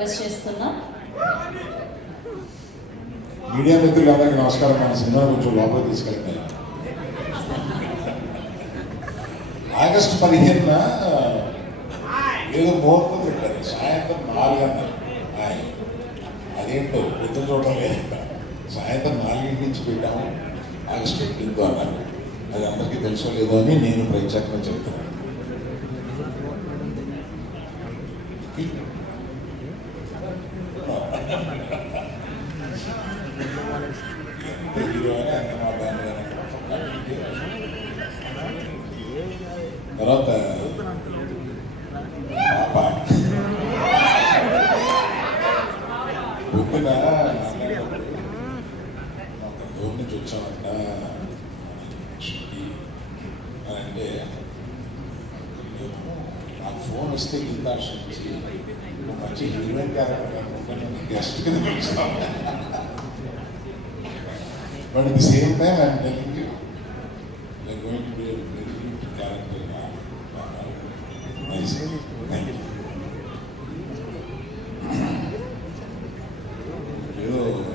Request చేస్తున్నా. Media మిత్రులందరికీ నమస్కారం. మన సినిమా కొంచెం లోపలికి తీసుకెళ్తాను ఆగస్టు పదిహేనున ఏదో ముహూర్తం పెట్టారు. సాయంత్రం నాలుగు అన్నారు. అదేంటో పొద్దున చూడడం లేదంట. సాయంత్రం నాలుగింటి నుంచి పెట్టాము. ఆగస్టు ఫిఫ్టీన్త్ అన్నారు. అది అందరికీ తెలుసో లేదో అని నేను ప్రత్యేకంగా చెప్తున్నాను. తర్వాత పొద్దున దూరం నుంచి వచ్చామంట. అంటే నాకు ఫోన్ వస్తే ఇంత నుంచి మంచి హీరోయిన్ క్యారెక్టర్ అనుకుంటాను yes, but at the same time, I'm telling you, they're going to be a very good character. Thank you. Yo,